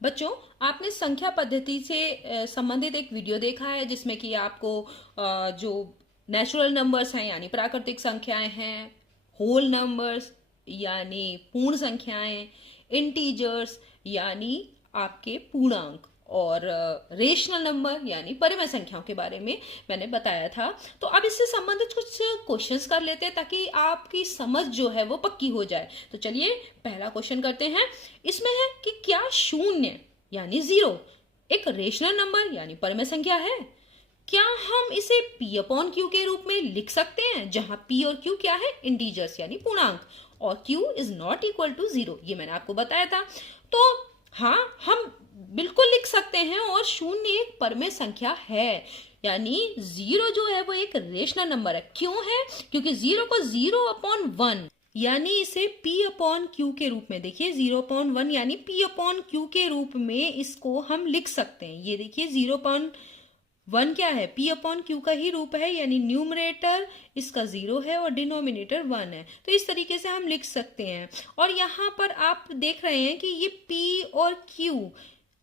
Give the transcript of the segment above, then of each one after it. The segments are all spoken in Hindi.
बच्चों, आपने संख्या पद्धति से संबंधित एक वीडियो देखा है जिसमें कि आपको जो नेचुरल नंबर्स हैं यानी प्राकृतिक संख्याएं हैं, होल नंबर्स यानी पूर्ण संख्याएं, इंटीजर्स यानी आपके पूर्णांक और रेशनल नंबर यानी परिमेय संख्याओं के बारे में मैंने बताया था। तो अब इससे संबंधित कुछ क्वेश्चंस कर लेते हैं ताकि आपकी समझ जो है वो पक्की हो जाए। तो चलिए पहला क्वेश्चन करते हैं। इसमें है कि क्या शून्य यानी जीरो एक रेशनल नंबर यानी परिमेय संख्या है? क्या हम इसे p अपॉन क्यू के रूप में लिख सकते हैं, जहां p और q क्या है, इंटीजर्स यानी पूर्णांक, और q is not equal to zero, ये मैंने आपको बताया था। तो हाँ, हम बिल्कुल लिख सकते हैं और शून्य एक परिमेय संख्या है, यानी जीरो जो है वो एक रेशनल नंबर है। क्यों है? क्योंकि जीरो को जीरो अपॉन वन यानी इसे p अपॉन क्यू के रूप में, देखिए जीरो अपॉन वन यानी p अपॉन क्यू के रूप में इसको हम लिख सकते हैं। ये देखिए जीरो अपॉन वन क्या है, p अपॉन क्यू का ही रूप है, यानी न्यूमरेटर इसका जीरो है और डिनोमिनेटर वन है। तो इस तरीके से हम लिख सकते हैं। और यहाँ पर आप देख रहे हैं कि ये p और q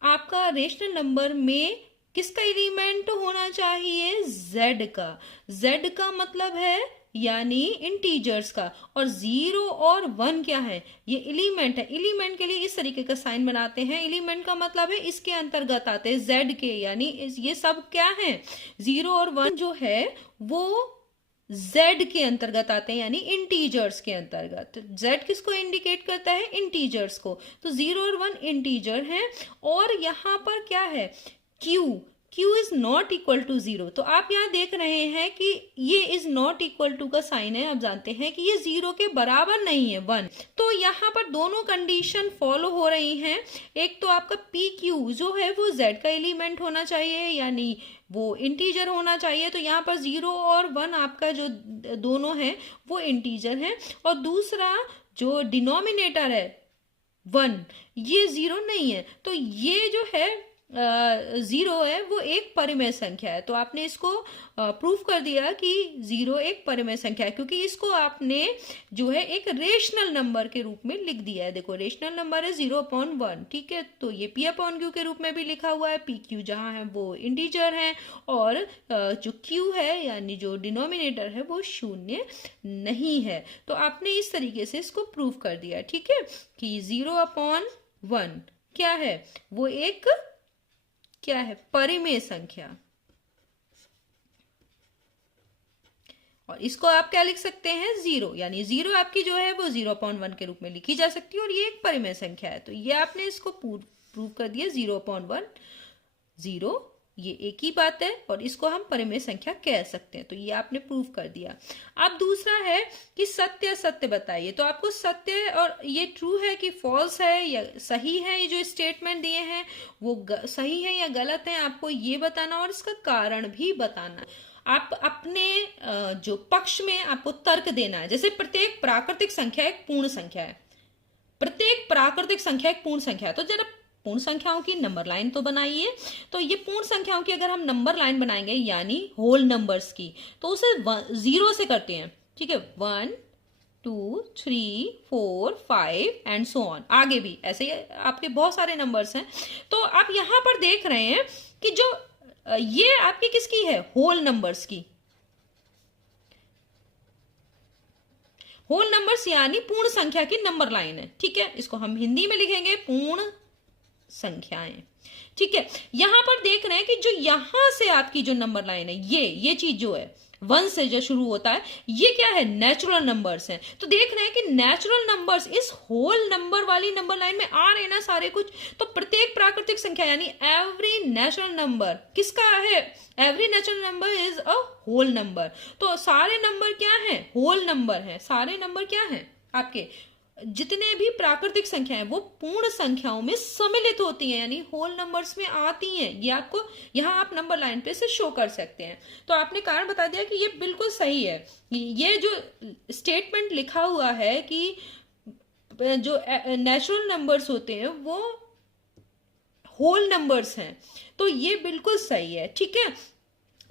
आपका रेशनल नंबर में किसका एलिमेंट होना चाहिए, z का। z का मतलब है यानी इंटीजर्स का, और जीरो और वन क्या है, ये एलिमेंट है। एलिमेंट के लिए इस तरीके का साइन बनाते हैं। एलिमेंट का मतलब है इसके अंतर्गत आते हैं जेड के, यानी ये सब क्या है, जीरो और वन जो है वो z के अंतर्गत आते हैं, यानी इंटीजर्स के अंतर्गत। z किसको इंडिकेट करता है, इंटीजर्स को। तो जीरो और वन इंटीजर है। और यहां पर क्या है, q is not equal to zero. तो आप यहाँ देख रहे हैं कि ये इज नॉट इक्वल टू का साइन है। आप जानते हैं कि ये जीरो के बराबर नहीं है, वन। तो यहाँ पर दोनों कंडीशन फॉलो हो रही हैं। एक तो आपका पी क्यू जो है वो जेड का एलिमेंट होना चाहिए, यानी वो इंटीजर होना चाहिए। तो यहाँ पर जीरो और वन आपका जो दोनों है वो इंटीजर है। और दूसरा जो डिनोमिनेटर है वन, ये जीरो नहीं है। तो ये जो है जीरो है वो एक परिमेय संख्या है। तो आपने इसको प्रूफ कर दिया कि जीरो एक परिमेय संख्या है, क्योंकि इसको आपने जो है एक रेशनल नंबर के रूप में लिख दिया है। देखो रेशनल नंबर है जीरो अपॉन वन, ठीक है। तो ये p अपॉन क्यू के रूप में भी लिखा हुआ है। पी क्यू जहां है वो इंटीजर है, और जो q है यानी जो डिनोमिनेटर है वो शून्य नहीं है। तो आपने इस तरीके से इसको प्रूफ कर दिया, ठीक है, कि जीरो अपॉन वन क्या है, वो एक क्या है, परिमेय संख्या। और इसको आप क्या लिख सकते हैं, जीरो, यानी जीरो आपकी जो है वो जीरो अपॉन वन के रूप में लिखी जा सकती है, और ये एक परिमेय संख्या है। तो ये आपने इसको प्रूव कर दिया, जीरो अपॉन वन जीरो, ये एक ही बात है, और इसको हम परिमेय संख्या कह सकते हैं। तो ये आपने प्रूव कर दिया। अब दूसरा है कि सत्य असत्य बताइए। तो आपको सत्य और ये ट्रू है कि फॉल्स है या सही है, ये जो स्टेटमेंट दिए हैं वो सही है या गलत है, आपको ये बताना और इसका कारण भी बताना। आप अपने जो पक्ष में आपको तर्क देना है। जैसे प्रत्येक प्राकृतिक संख्या एक पूर्ण संख्या है, प्रत्येक प्राकृतिक संख्या एक पूर्ण संख्या है। तो जरा पूर्ण संख्याओं की नंबर लाइन तो बनाइए। तो ये पूर्ण संख्याओं की अगर हम नंबर लाइन बनाएंगे यानी होल नंबर्स की, तो उसे जीरो से करते हैं, ठीक है। One two three four five and so on, आगे भी ऐसे ही आपके बहुत सारे नंबर्स हैं। तो आप यहां पर देख रहे हैं कि जो ये आपकी किसकी है, होल नंबर्स की। होल नंबर्स यानी पूर्ण संख्या की नंबर लाइन है, ठीक है। इसको हम हिंदी में लिखेंगे पूर्ण संख्याएं, ठीक है। यहां पर देख रहे हैं कि जो यहां से आपकी जो नंबर लाइन है, ये चीज जो है वन से जो शुरू होता है, ये क्या है, नेचुरल नंबर्स हैं। तो देख रहे हैं कि नेचुरल नंबर्स इस होल नंबर वाली नंबर लाइन में आ रहे हैं ना सारे कुछ। तो प्रत्येक प्राकृतिक संख्या यानी एवरी नेचुरल नंबर किसका है, every natural number is a whole number. तो सारे नंबर क्या है, होल नंबर है। सारे नंबर क्या है, आपके जितने भी प्राकृतिक संख्या है वो पूर्ण संख्याओं में सम्मिलित होती हैं, यानी होल नंबर्स में आती हैं। ये आपको यहाँ आप नंबर लाइन पे से शो कर सकते हैं। तो आपने कारण बता दिया कि ये बिल्कुल सही है। ये जो स्टेटमेंट लिखा हुआ है कि जो नेचुरल नंबर्स होते हैं वो होल नंबर्स हैं, तो ये बिल्कुल सही है, ठीक है।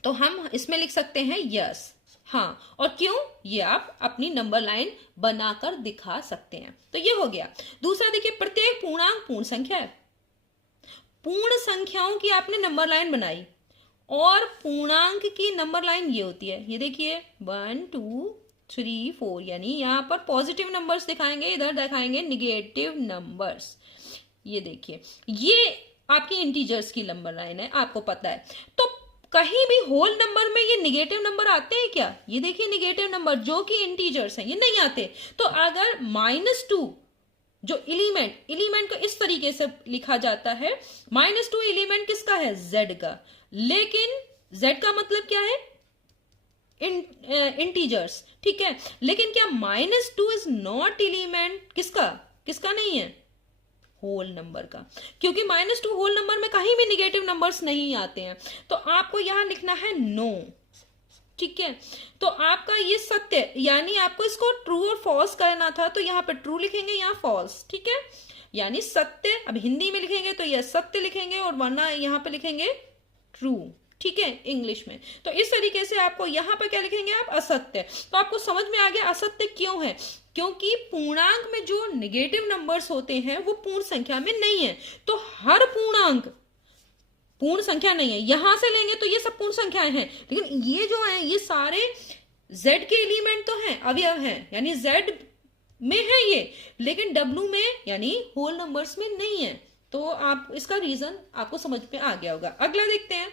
तो हम इसमें लिख सकते हैं यस, हाँ। और क्यों, ये आप अपनी नंबर लाइन बनाकर दिखा सकते हैं। तो ये हो गया। दूसरा देखिए, प्रत्येक पूर्णांक पूर्ण संख्या है। पूर्ण संख्याओं की आपने नंबर लाइन बनाई और पूर्णांक की नंबर लाइन ये होती है, ये देखिए 1 2 3 4, यानी यहाँ पर पॉजिटिव नंबर्स दिखाएंगे, इधर दिखाएंगे निगेटिव नंबर्स। ये देखिए ये आपकी इंटीजर्स की नंबर लाइन है, आपको पता है। तो कहीं भी होल नंबर में ये निगेटिव नंबर आते हैं क्या? ये देखिए निगेटिव नंबर जो कि इंटीजर्स हैं ये नहीं आते। तो अगर -2 जो एलिमेंट को इस तरीके से लिखा जाता है, -2 एलिमेंट किसका है? Z का। लेकिन Z का मतलब क्या है? इंटीजर्स, ठीक है। लेकिन क्या -2 इज नॉट एलिमेंट किसका? किसका नहीं है? होल नंबर का, क्योंकि -2 होल नंबर में कहीं भी निगेटिव नंबर्स नहीं आते हैं। तो आपको यहां लिखना है नो, ठीक है। तो आपका ये सत्य, यानी आपको इसको ट्रू और फॉल्स करना था, तो यहाँ पे ट्रू लिखेंगे, यहाँ फॉल्स, ठीक है। यानी सत्य, अब हिंदी में लिखेंगे तो यह सत्य लिखेंगे और वरना यहाँ पे लिखेंगे ट्रू, ठीक है, इंग्लिश में। तो इस तरीके से आपको यहाँ पर क्या लिखेंगे आप? असत्य। तो आपको समझ में आ गया असत्य क्यों है? क्योंकि पूर्णांक में जो नेगेटिव नंबर्स होते हैं वो पूर्ण संख्या में नहीं है। तो हर पूर्णांक पूर्ण संख्या नहीं है, यहां से लेंगे तो ये सब पूर्ण संख्याएं हैं, लेकिन ये जो है ये सारे Z के एलिमेंट तो हैं, अवयव हैं, यानी Z में है ये, लेकिन W में यानी होल नंबर्स में नहीं है। तो आप इसका रीजन आपको समझ में आ गया होगा। अगला देखते हैं,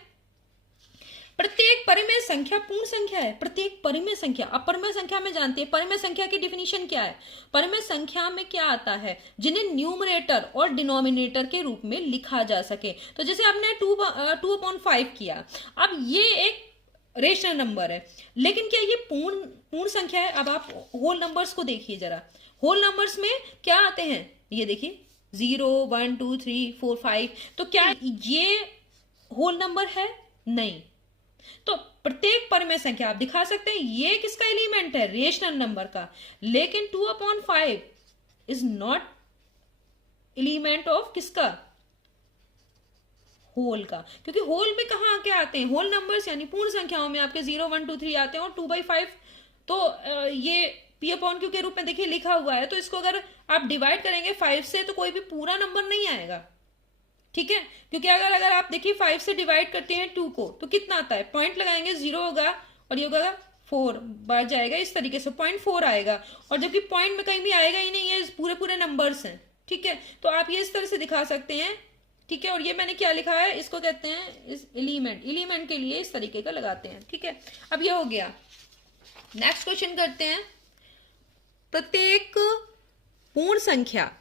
प्रत्येक परिमेय संख्या पूर्ण संख्या है। प्रत्येक परिमेय संख्या, अब परिमेय संख्या में जानते हैं परिमेय संख्या की डिफिनीशन क्या है। परिमेय संख्या में क्या आता है? जिन्हें न्यूमरेटर और डिनोमिनेटर के रूप में लिखा जा सके। तो जैसे आपने 2/5 किया, अब ये एक रेशनल नंबर है, लेकिन क्या ये पूर्ण संख्या है? अब आप होल नंबर्स को देखिए जरा, होल नंबर्स में क्या आते हैं? ये देखिए 0 1 2 3 4 5। तो क्या ये होल नंबर है? नहीं। तो प्रत्येक परिमेय संख्या आप दिखा सकते हैं ये किसका एलिमेंट है? रेशनल नंबर का। लेकिन 2/5 इज नॉट एलिमेंट ऑफ किसका? होल का। क्योंकि होल में कहां आके आते हैं? होल नंबर्स यानी पूर्ण संख्याओं में आपके 0 1 2 3 आते हैं, और 2/5 तो ये P/Q के रूप में देखिए लिखा हुआ है। तो इसको अगर आप डिवाइड करेंगे 5 से तो कोई भी पूरा नंबर नहीं आएगा, ठीक है। क्योंकि अगर आप देखिए 5 से डिवाइड करते हैं 2 को तो कितना आता है? पॉइंट लगाएंगे 0 होगा और ये होगा 4 बार जाएगा, इस तरीके से 0.4 आएगा। और जबकि पॉइंट में कहीं भी आएगा ही नहीं है, पूरे पूरे नंबर्स हैं, ठीक है। तो आप ये इस तरह से दिखा सकते हैं, ठीक है। और ये मैंने क्या लिखा है, इसको कहते हैं इस एलिमेंट के लिए इस तरीके का लगाते हैं, ठीक है। अब ये हो गया। नेक्स्ट क्वेश्चन करते हैं, प्रत्येक पूर्ण संख्या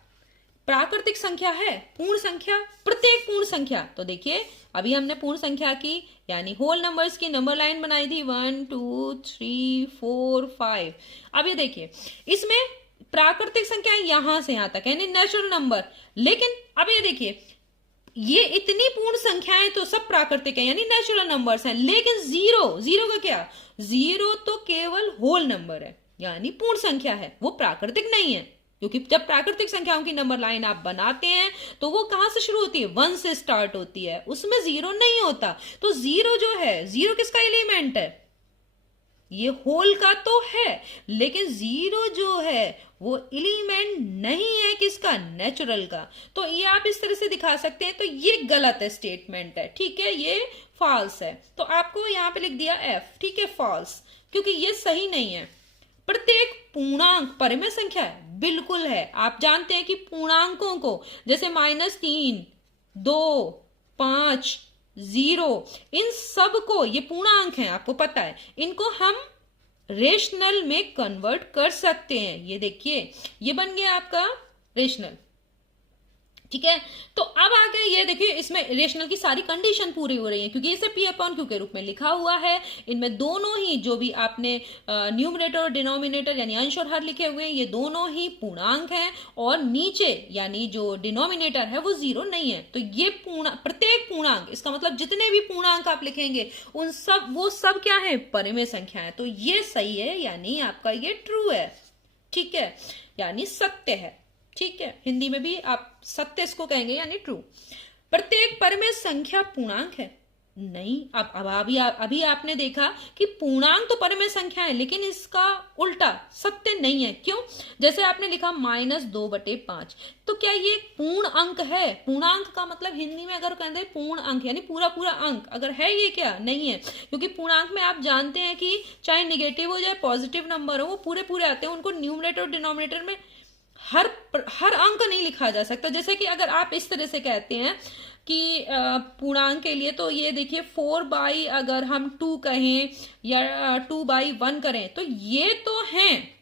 प्राकृतिक संख्या है? पूर्ण संख्या, प्रत्येक पूर्ण संख्या। तो देखिए अभी हमने पूर्ण संख्या की यानी होल नंबर्स की नंबर लाइन बनाई थी 1 2 3 4 5। अब ये देखिए इसमें प्राकृतिक संख्या यहां से यहां तक यानी नेचुरल नंबर। लेकिन अब ये देखिए ये इतनी पूर्ण संख्याएं तो सब प्राकृतिक है यानी नेचुरल नंबर्स हैं, लेकिन जीरो का क्या? जीरो तो केवल होल नंबर है यानी पूर्ण संख्या है, वो प्राकृतिक नहीं है। क्योंकि जब प्राकृतिक संख्याओं की नंबर लाइन आप बनाते हैं तो वो कहां से शुरू होती है? 1 से स्टार्ट होती है, उसमें जीरो नहीं होता। तो जीरो जो है, जीरो किसका एलिमेंट है? ये होल का तो है, लेकिन जीरो जो है वो एलिमेंट नहीं है किसका? नेचुरल का। तो ये आप इस तरह से दिखा सकते हैं। तो ये गलत है स्टेटमेंट है, ठीक है, ये फॉल्स है। तो आपको यहां पे लिख दिया F, ठीक है, फॉल्स, क्योंकि ये सही नहीं है। प्रत्येक पूर्णांक परिमेय संख्या है? बिल्कुल है। आप जानते हैं कि पूर्णांकों को जैसे -3 2 5 0 इन सब को, ये पूर्णांक हैं आपको पता है, इनको हम रेशनल में कन्वर्ट कर सकते हैं। ये देखिए ये बन गया आपका रेशनल, ठीक है। तो अब आगे ये देखिए इसमें रेशनल की सारी कंडीशन पूरी हो रही है क्योंकि इसे P/Q के रूप में लिखा हुआ है। इनमें दोनों ही जो भी आपने न्यूमरेटर और डिनोमिनेटर यानी अंश और हर लिखे हुए हैं ये दोनों ही पूर्णांक हैं, और नीचे यानी जो डिनोमिनेटर है वो जीरो नहीं है। तो ये प्रत्येक पूर्णांक, इसका मतलब जितने भी पूर्णांक आप लिखेंगे उन सब वो सब क्या है? परिमेय संख्या है। तो ये सही है यानी आपका ये ट्रू है, ठीक है, यानी सत्य है, ठीक है। हिंदी में भी आप सत्य इसको कहेंगे यानी ट्रू। प्रत्येक परिमेय संख्या पूर्णांक है? नहीं, अब अभी आपने देखा कि पूर्णांक तो परिमेय संख्या है, लेकिन इसका उल्टा सत्य नहीं है। क्यों? जैसे आपने लिखा -2/5, तो क्या ये एक पूर्ण अंक है? पूर्णांक का मतलब हिंदी में अगर कहते हैं पूर्ण अंक यानी पूरा पूरा अंक, अगर है ये क्या? नहीं है, क्योंकि पूर्णांक में आप जानते हैं कि चाहे निगेटिव हो चाहे पॉजिटिव नंबर हो, वो पूरे पूरे आते हैं। उनको न्यूमरेटर और डिनोमिनेटर में हर अंक नहीं लिखा जा सकता। जैसे कि अगर आप इस तरह से कहते हैं कि पूर्णांक के लिए, तो ये देखिए 4/, अगर हम 2 कहें या 2/1 करें, तो ये तो हैं,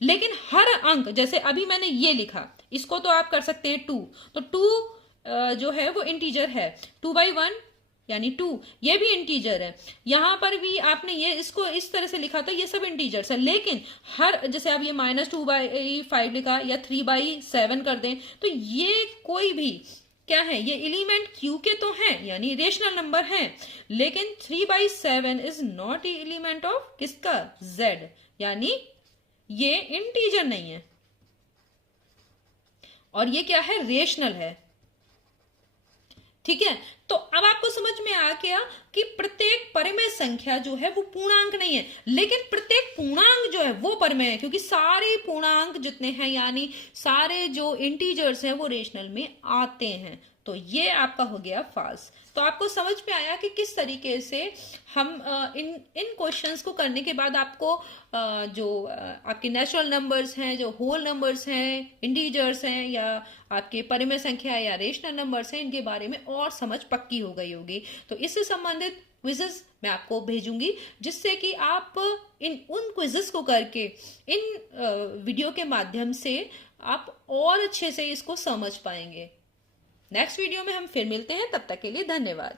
लेकिन हर अंक, जैसे अभी मैंने ये लिखा, इसको तो आप कर सकते हैं 2, तो 2 जो है वो इंटीजर है। 2/1 यानी 2, ये भी इंटीजर है। यहां पर भी आपने ये इसको इस तरह से लिखा था, ये सब इंटीजर्स है। लेकिन हर, जैसे आप ये -2/5 लिखा या 3/7 कर दें, तो ये कोई भी क्या है, ये एलिमेंट क्यू के तो हैं, यानी रेशनल नंबर हैं, लेकिन 3/7 इज नॉट एलिमेंट ऑफ किसका? जेड, यानी ये इंटीजर नहीं है, और ये क्या है? रेशनल है। ठीक है, तो अब आपको समझ में आ गया कि प्रत्येक परिमेय संख्या जो है वो पूर्णांक नहीं है, लेकिन प्रत्येक पूर्णांक जो है वो परिमेय है, क्योंकि सारे पूर्णांक जितने हैं यानी सारे जो इंटीजर्स हैं वो रेशनल में आते हैं। तो ये आपका हो गया फॉल्स। तो आपको समझ में आया कि किस तरीके से हम इन इन क्वेश्चंस को करने के बाद आपको जो आपके नेचुरल नंबर्स हैं, जो होल नंबर्स हैं, इंटीजर्स हैं, या आपके परिमेय संख्या या रेशनल नंबर्स हैं, इनके बारे में और समझ पक्की हो गई होगी। तो इससे संबंधित क्विजेस मैं आपको भेजूंगी, जिससे कि आप उन क्विजेस को करके इन वीडियो के माध्यम से आप और अच्छे से इसको समझ पाएंगे। नेक्स्ट वीडियो में हम फिर मिलते हैं, तब तक के लिए धन्यवाद।